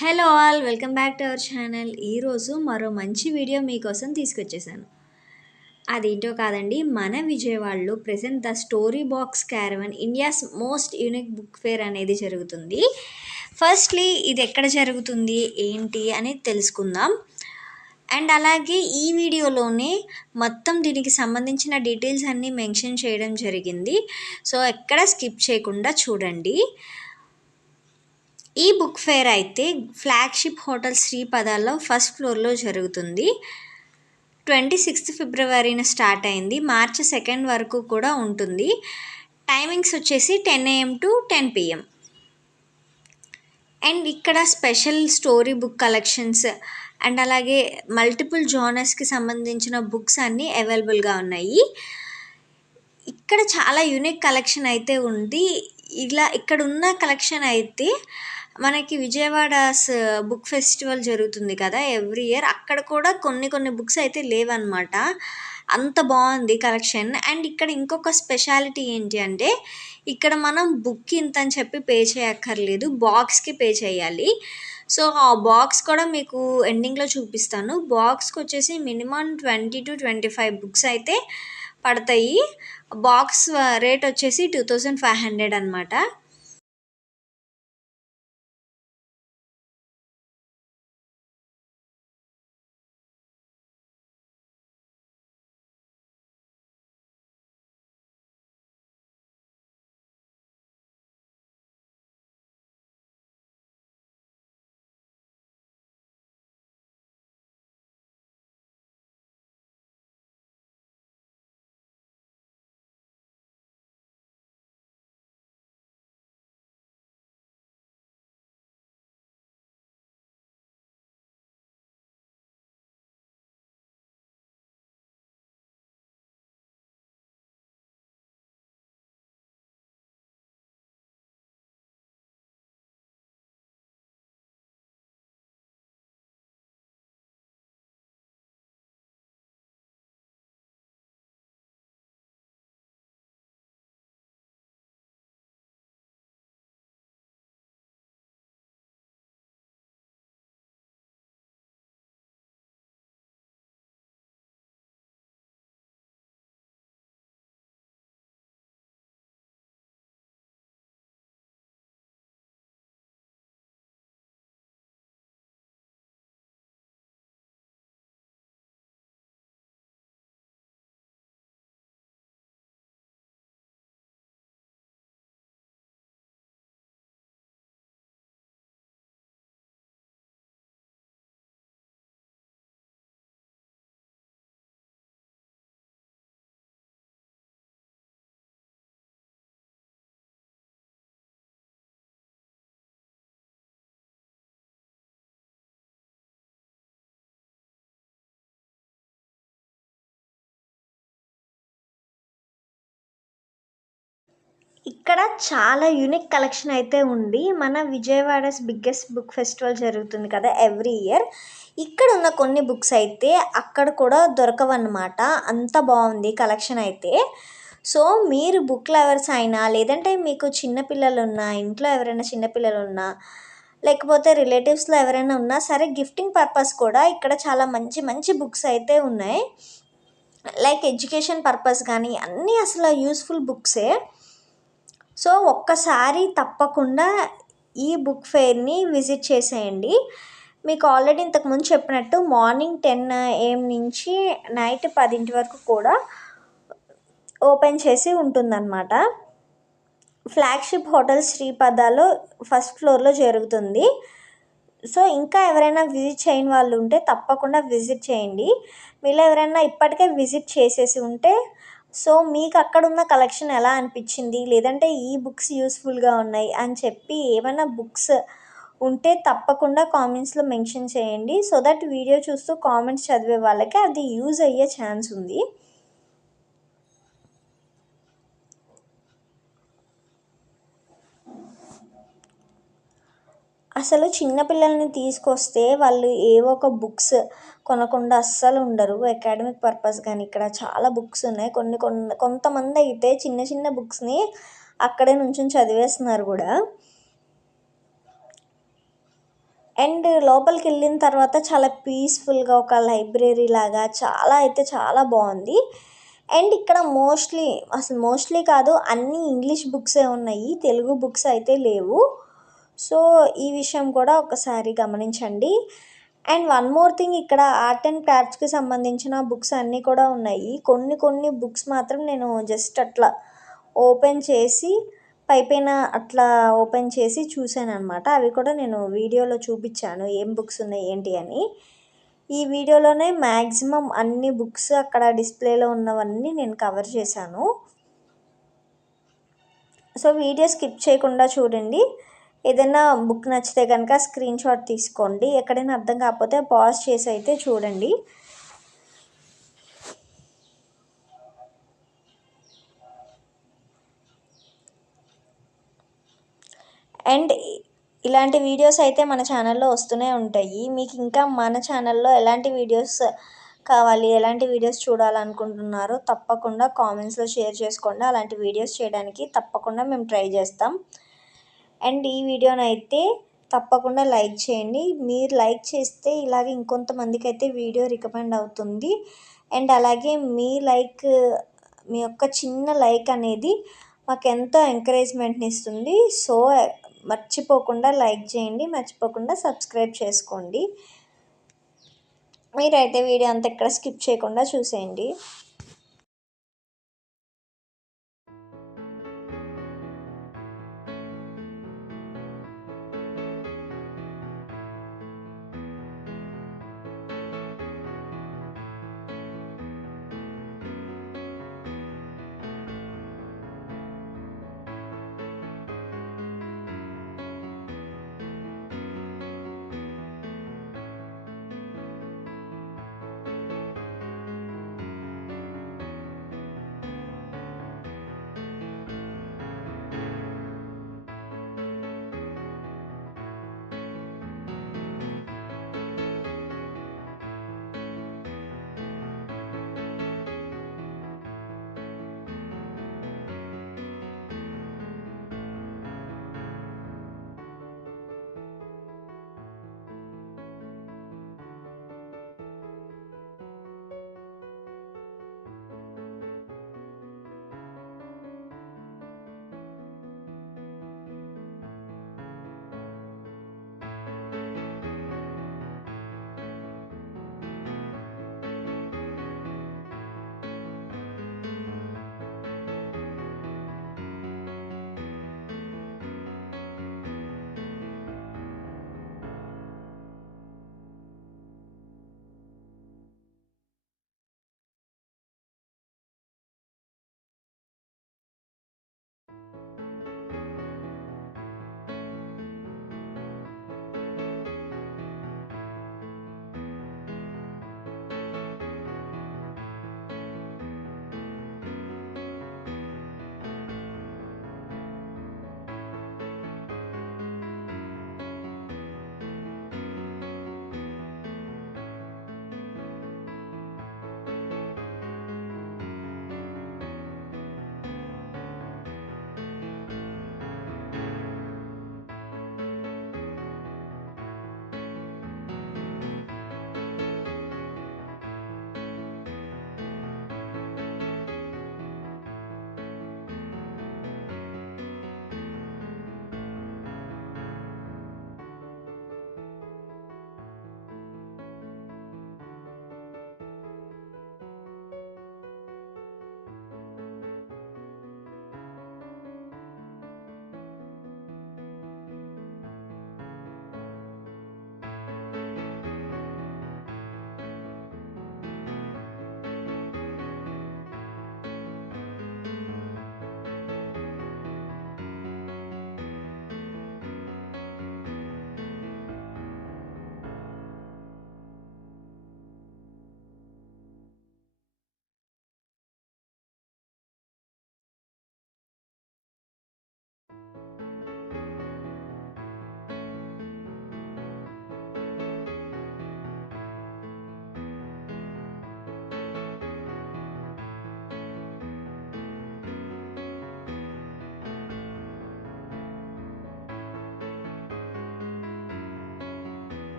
Hello all, welcome back to our channel. ఈరోజు మరో మంచి వీడియో మీకోసం తీసుకొచ్చేసాను. అదేంటో కాదండి, మన విజయవాడలో present the story box caravan India's most unique book fair అనేది జరుగుతుంది. ఫస్ట్లీ ఇది ఎక్కడ జరుగుతుంది ఏంటి అనేది తెలుసుకుందాం. అండ్ అలాగే ఈ వీడియోలోనే మొత్తం దీనికి సంబంధించిన డీటెయిల్స్ అన్నీ మెన్షన్ చేయడం జరిగింది. సో ఎక్కడ స్కిప్ చేయకుండా చూడండి. ఈ బుక్ ఫేర్ అయితే ఫ్లాగ్షిప్ హోటల్ శ్రీపదాలో ఫస్ట్ ఫ్లోర్లో జరుగుతుంది. 26 ఫిబ్రవరిన స్టార్ట్ అయింది. మార్చి 2 వరకు కూడా ఉంటుంది. టైమింగ్స్ వచ్చేసి 10 AM to 10 PM. అండ్ ఇక్కడ special story book collections and అలాగే మల్టిపుల్ జానర్స్కి సంబంధించిన బుక్స్ అన్నీ అవైలబుల్గా ఉన్నాయి. ఇక్కడ చాలా యూనిక్ కలెక్షన్ అయితే ఉంది. ఇక్కడ ఉన్న కలెక్షన్ అయితే మనకి విజయవాడ బుక్ ఫెస్టివల్ జరుగుతుంది కదా ఎవ్రీ ఇయర్, అక్కడ కూడా కొన్ని బుక్స్ అయితే లేవన్నమాట. అంత బాగుంది కలెక్షన్. అండ్ ఇక్కడ ఇంకొక స్పెషాలిటీ ఏంటి అంటే ఇక్కడ మనం బుక్ ఇంత అని చెప్పి పే చేయక్కర్లేదు, బాక్స్కి పే చేయాలి. సో ఆ బాక్స్ కూడా మీకు ఎండింగ్లో చూపిస్తాను. బాక్స్కి వచ్చేసి మినిమం 20 to 25 బుక్స్ అయితే పడతాయి. బాక్స్ రేట్ వచ్చేసి 2500 అనమాట. ఇక్కడ చాలా యూనిక్ కలెక్షన్ అయితే ఉంది. మన విజయవాడస్ బిగ్గెస్ట్ బుక్ ఫెస్టివల్ జరుగుతుంది కదా ఎవ్రీ ఇయర్. ఇక్కడ ఉన్న కొన్ని బుక్స్ అయితే అక్కడ కూడా దొరకవన్నమాట. అంత బాగుంది కలెక్షన్ అయితే. సో మీరు బుక్ లవర్స్ అయినా, లేదంటే మీకు చిన్నపిల్లలు ఉన్నా, ఇంట్లో ఎవరైనా చిన్నపిల్లలు ఉన్నా, లేకపోతే రిలేటివ్స్లో ఎవరైనా ఉన్నా సరే గిఫ్టింగ్ పర్పస్ కూడా ఇక్కడ చాలా మంచి మంచి బుక్స్ అయితే ఉన్నాయి. లైక్ ఎడ్యుకేషన్ పర్పస్ కానీ అన్నీ అసలు యూస్ఫుల్ బుక్సే. సో ఒక్కసారి తప్పకుండా ఈ బుక్ ఫెయిర్ని విజిట్ చేసేయండి. మీకు ఆల్రెడీ ఇంతకుముందు చెప్పినట్టు మార్నింగ్ 10 AM నుంచి నైట్ 10 వరకు కూడా ఓపెన్ చేసి ఉంటుందన్నమాట. ఫ్లాగ్షిప్ హోటల్ శ్రీపదాలో ఫస్ట్ ఫ్లోర్లో జరుగుతుంది. సో ఇంకా ఎవరైనా విజిట్ చేయని వాళ్ళు ఉంటే తప్పకుండా విజిట్ చేయండి. వీళ్ళు ఎవరైనా ఇప్పటికే విజిట్ చేసేసి ఉంటే సో మీకు అక్కడ ఉన్న కలెక్షన్ ఎలా అనిపించింది, లేదంటే ఈ బుక్స్ యూస్ఫుల్గా ఉన్నాయి అని చెప్పి ఏమైనా బుక్స్ ఉంటే తప్పకుండా కామెంట్స్లో మెన్షన్ చేయండి. సో దట్ వీడియో చూస్తూ కామెంట్స్ చదివే వాళ్ళకి అది యూజ్ అయ్యే ఛాన్స్ ఉంది. అసలు చిన్నపిల్లల్ని తీసుకొస్తే వాళ్ళు ఏవో ఒక బుక్స్ కొనకుండా అస్సలు ఉండరు. అకాడమిక్ పర్పస్ కానీ ఇక్కడ చాలా బుక్స్ ఉన్నాయి. కొంతమంది అయితే చిన్న చిన్న బుక్స్ని అక్కడే నుంచొని చదివేస్తున్నారు కూడా. అండ్ లోపలికెళ్ళిన తర్వాత చాలా పీస్‌ఫుల్‌గా ఒక లైబ్రరీ లాగా చాలా బావుంది. అండ్ ఇక్కడ మోస్ట్‌లీ కాదు, అన్నీ ఇంగ్లీష్ బుక్సే ఉన్నాయి. తెలుగు బుక్స్ అయితే లేవు. సో, ఈ విషయం కూడా ఒకసారి గమనించండి. అండ్ వన్ మోర్ థింగ్, ఇక్కడ ఆర్ట్ అండ్ క్రాఫ్ట్స్‌కి సంబంధించిన బుక్స్ అన్నీ కూడా ఉన్నాయి. కొన్ని బుక్స్ మాత్రం నేను జస్ట్ అట్లా ఓపెన్ చేసి పైపైన అట్లా ఓపెన్ చేసి చూసాననమాట. అవి కూడా నేను వీడియోలో చూపిచ్చాను ఏం బుక్స్ ఉన్నాయి ఏంటి అని. ఈ వీడియోలోనే మ్యాక్సిమం అన్ని బుక్స్ అక్కడ డిస్‌ప్లేలో ఉన్నవన్నీ నేను కవర్ చేశాను. సో, వీడియో స్కిప్ చేయకుండా చూడండి. ఏదైనా బుక్ నచ్చితే గనక స్క్రీన్‌షాట్ తీసుకోండి. ఎక్కడైనా అర్థం కాకపోతే పాజ్ చేసి అయితే చూడండి. అండ్ ఇలాంటి వీడియోస్ అయితే మన ఛానల్‌లో వస్తూనే ఉంటాయి. మీకు ఇంకా మన ఛానల్‌లో ఎలాంటి వీడియోస్ కావాలి, ఎలాంటి వీడియోస్ చూడాలనుకుంటున్నారో తప్పకుండా కామెంట్స్‌లో షేర్ చేసుకోండి. అలాంటి వీడియోస్ చేయడానికి తప్పకుండా మేము ట్రై చేస్తాం. అండ్ ఈ వీడియోనైతే తప్పకుండా లైక్ చేయండి. మీరు లైక్ చేస్తే ఇలాగే ఇంకొంతమందికైతే వీడియో రికమెండ్ అవుతుంది. అండ్ అలాగే మీ యొక్క చిన్న లైక్ అనేది మాకెంతో ఎంకరేజ్‌మెంట్‌ని ఇస్తుంది. సో, మర్చిపోకుండా లైక్ చేయండి. మర్చిపోకుండా సబ్స్క్రైబ్ చేసుకోండి. మీరైతే వీడియో అంతా ఎక్కడ స్కిప్ చేయకుండా చూసేయండి.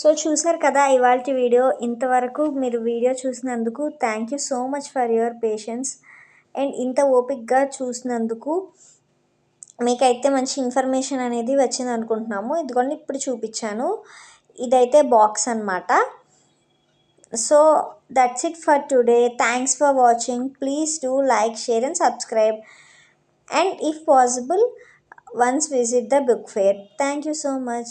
సో చూసారు కదా ఇవాల్టి వీడియో. ఇంతవరకు మీరు వీడియో చూసినందుకు thank you so much for your patience. And ఇంత ఓపిక్గా చూసినందుకు మీకైతే మంచి ఇన్ఫర్మేషన్ అనేది వచ్చింది అనుకుంటున్నాము. ఇదిగోండి ఇప్పుడు చూపించాను, ఇదైతే బాక్స్ అనమాట. So that's it for today. Thanks for watching. Please do like, share and subscribe. And if possible, once visit the book fair. Thank you so much.